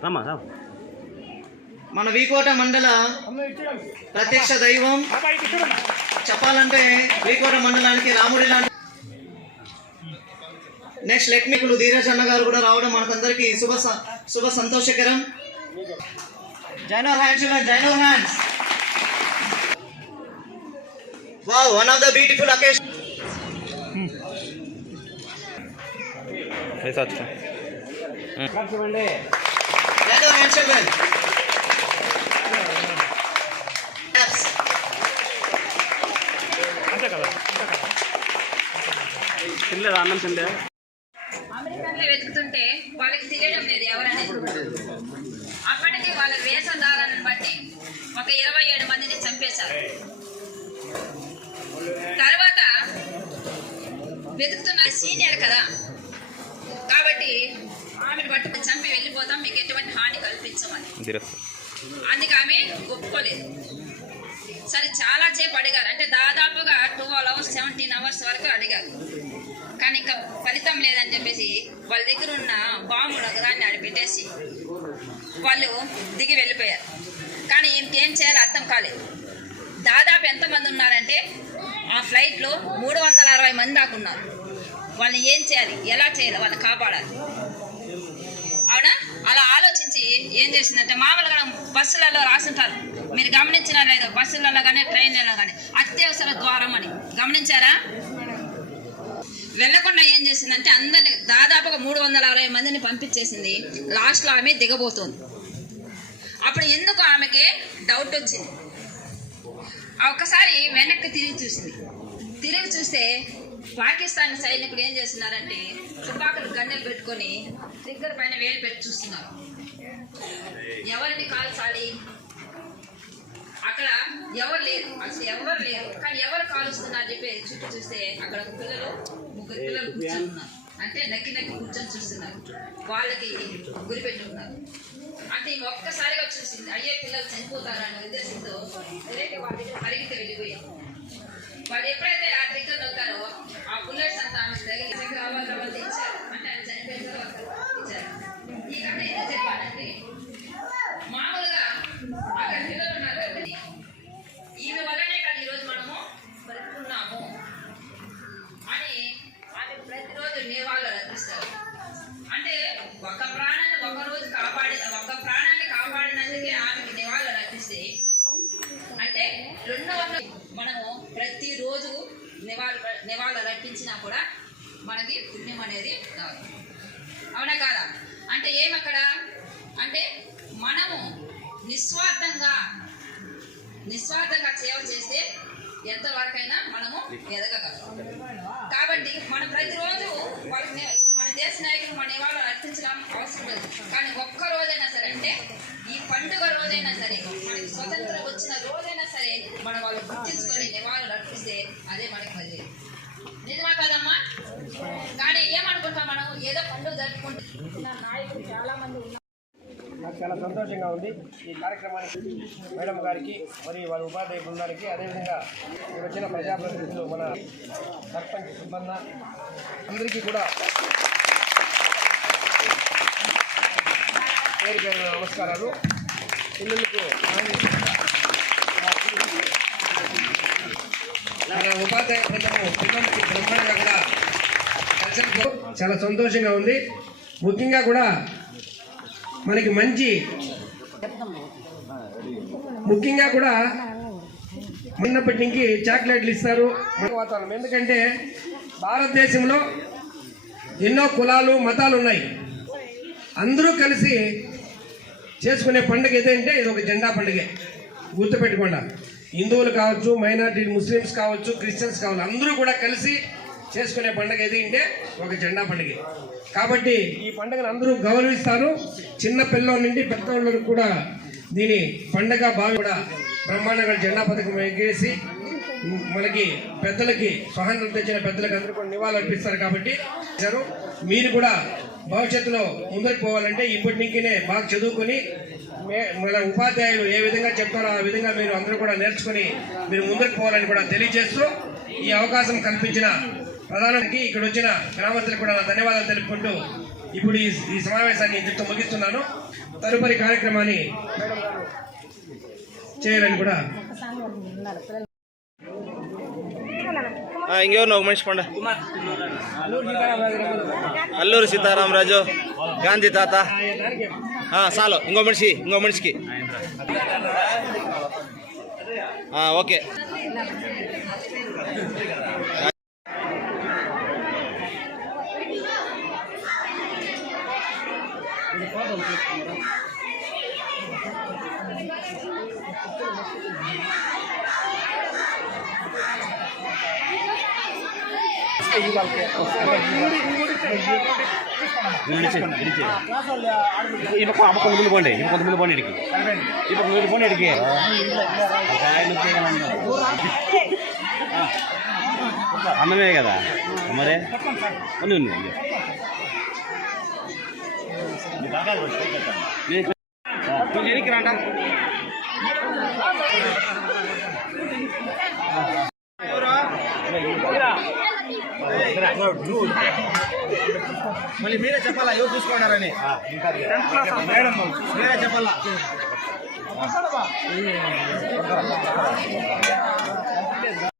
రామా రామ్ మన వీకోట మండల ప్రత్యక్ష దైవం చెప్పాలంటే వీకోట మండలానికి రాముడి లాంటి నెక్స్ట్ లెక్మికులు ధీరజ్ అన్న గారు కూడా రావడం మనకందరికి శుభ శుభ సంతోషకరం. Join our hands join our hands wow one of the beautiful occasion ऐसा अच्छा జైనోర్ హ్యాండ్స్ చిల్డ్రన్ అంతే కదా తినలేదా అన్నం తినలే అమెరికన్లో వెతుకుతుంటే వాళ్ళకి తెలియడం లేదు ఎవరని అప్పటికి వాళ్ళ వేషధారాలను బట్టి ఒక ఇరవై ఏడు మందిని చంపేశారు వెతుకుతున్న సీనియర్ కదా. కాబట్టి ఆమెను పట్టుకుని చంపి వెళ్ళిపోతాం. మీకు ఎటువంటి హాని కల్పించమని. అందుకు ఆమె ఒప్పుకోలేదు. సరే చాలా సేపు అడిగారు. అంటే దాదాపుగా ట్వెల్వ్ అవర్స్ సెవెంటీన్ అవర్స్ వరకు అడిగారు. కానీ ఇంకా ఫలితం లేదని చెప్పేసి వాళ్ళ దగ్గర ఉన్న బాంబులు ఒకదాన్ని ఆడ పెట్టేసి వాళ్ళు దిగి వెళ్ళిపోయారు. కానీ ఇంకేం చేయాలో అర్థం కాలేదు. దాదాపు ఎంతమంది ఉన్నారంటే ఆ ఫ్లైట్లో మూడు వందల అరవై మంది దాకా ఉన్నారు. వాళ్ళని ఏం చేయాలి? ఎలా చేయాలి? వాళ్ళని కాపాడాలి. అవునా? అలా ఆలోచించి ఏం చేసిందంటే మామూలుగా బస్సులలో రాసుంటారు. మీరు గమనించినా లేదో బస్సులలో కానీ ట్రైన్లలో కానీ అత్యవసర ద్వారం అని. గమనించారా? వెళ్ళకుండా ఏం చేసిందంటే అందరిని దాదాపుగా మూడు వందల అరవై మందిని పంపించేసింది. లాస్ట్లో ఆమె దిగబోతోంది. అప్పుడు ఎందుకు ఆమెకి డౌట్ వచ్చింది? ఒకసారి వెనక్కి తిరిగి చూసింది. తిరిగి చూస్తే పాకిస్తాన్ సైనికులు ఏం చేస్తున్నారంటే తుపాకులు గన్నెలు పెట్టుకొని దగ్గర పైన వేలు పెట్టి చూస్తున్నారు. ఎవరిని కాల్చాలి? అక్కడ ఎవరు లేరు? అసలు ఎవరు లేరు? కానీ ఎవరు కాలుస్తున్నారు చెప్పి చుట్టూ చూస్తే అక్కడ ఒక పిల్లలు ముగ్గురు పిల్లలు కూర్చొని ఉన్నారు. అంటే నక్కి నక్కి కూర్చొని చూస్తున్నారు. వాళ్ళకి గురి పెట్టుకున్నారు. అంటే ఈమె ఒక్కసారిగా చూసింది అయ్యే పిల్లలు చనిపోతారనే ఉద్దేశంతో డైరెక్ట్ వాళ్ళ వాళ్ళు ఎప్పుడైతే ఆ దగ్గర నొక్కారో ఆ బుల్లెట్స్ అంతా ఆమె దగ్గర అంటే ఒక ప్రాణాన్ని ఒక రోజు కాపాడి ఒక ప్రాణాన్ని కాపాడినందుకే ఆమెకి నివాళులు అర్పిస్తే అంటే రెండు వందల మనము ప్రతిరోజు నివాళ నివాళులు అర్పించినా కూడా మనకి పుణ్యం అనేది రాదు. అవునా కాదా? అంటే ఏమక్కడ? అంటే మనము నిస్వార్థంగా నిస్వార్థంగా సేవ చేస్తే ఎంతవరకైనా మనము ఎదగగలం. కాబట్టి మనం ప్రతిరోజు వాళ్ళకి దేశ నాయకులు మన నివాళులు అర్పించడం అవసరం లేదు. కానీ ఒక్క రోజైనా సరే అంటే ఈ పండుగ రోజైనా సరే మనకి స్వతంత్రం వచ్చిన రోజైనా సరే మనం వాళ్ళు గుర్తించుకొని నివాళులు అర్పిస్తే అదే మనకి మళ్ళీ నిజమా కదమ్మా? కానీ ఏమనుకుంటాం మనం? ఏదో పండుగ జరుపుకుంటున్న నాయకులు చాలా మంది ఉన్నారు. నాకు చాలా సంతోషంగా ఉంది. ఈ కార్యక్రమానికి మేడం గారికి మరియు వారి ఉపాధ్యాయ బృందానికి అదేవిధంగా ఇక్కడ వచ్చిన ప్రజాప్రతినిధులు మన సర్పంచ్ సుబ్బన్న అందరికీ కూడా పేరు పేరు నమస్కారాలు. పిల్లలకు మన ఉపాధ్యాయ బృందము పిల్లలకి బ్రహ్మాండంగా కూడా కలిసినప్పుడు చాలా సంతోషంగా ఉంది. ముఖ్యంగా కూడా మనకి మంచి ముఖ్యంగా కూడా ఉన్నప్పటి నుంచి చాక్లెట్లు ఇస్తారు. వాతావరణం. ఎందుకంటే భారతదేశంలో ఎన్నో కులాలు మతాలు ఉన్నాయి. అందరూ కలిసి చేసుకునే పండుగ ఏదంటే ఇది ఒక జెండా పండుగే. గుర్తుపెట్టుకుండా. హిందువులు కావచ్చు మైనార్టీ ముస్లిమ్స్ కావచ్చు క్రిస్టియన్స్ కావచ్చు అందరూ కూడా కలిసి చేసుకునే పండుగ ఏది అంటే ఒక జెండా పండుగ. కాబట్టి ఈ పండుగను అందరూ గౌరవిస్తారు. చిన్న పిల్లల నుండి పెద్దవాళ్ళకు కూడా దీని పండగ బాగా కూడా బ్రహ్మాండంగా జెండా పథకం ఎగేసి మనకి పెద్దలకి స్వాతంత్రం తెచ్చిన పెద్దలకు అందరూ కూడా నివాళులు అర్పిస్తారు కాబట్టి మీరు కూడా భవిష్యత్తులో ముందుకు పోవాలంటే ఇప్పటి నుంచినే బాగా చదువుకొని మే- మన ఉపాధ్యాయులు ఏ విధంగా చెప్తారో ఆ విధంగా మీరు అందరూ కూడా నేర్చుకొని మీరు ముందుకు పోవాలని కూడా తెలియజేస్తూ ఈ అవకాశం కల్పించిన ప్రధానికి ఇక్కడ వచ్చిన గ్రామస్తులకు కూడా నా ధన్యవాదాలు తెలుపుకుంటూ ఇప్పుడు ఈ ఈ సమావేశాన్ని ఇంతటితో ముగిస్తున్నాను. తదుపరి కార్యక్రమాన్ని చేయాలని కూడా మేడం గారు చేయాలని కూడా ఇంకెవరు ఒక మనిషి పండ అల్లూరి సీతారామరాజు గాంధీ తాత ఆ, చాలు ఇంకో మనిషి ఇంకో మనిషికి ఆ, ఓకే ఈ పక్క ఆ పక్క పోండి ఈ కొంతమంది పోండి ఇడికి ఈ పక్క ముందు పోండి ఇడికి అన్నమే కదా మరే ఉంది ఉంది ఉంది. ఎనికి రాండా మళ్ళీ మీరే చెప్పాలా? ఎవరు చూసుకున్నారని? మేడం మీరే చెప్పాలా?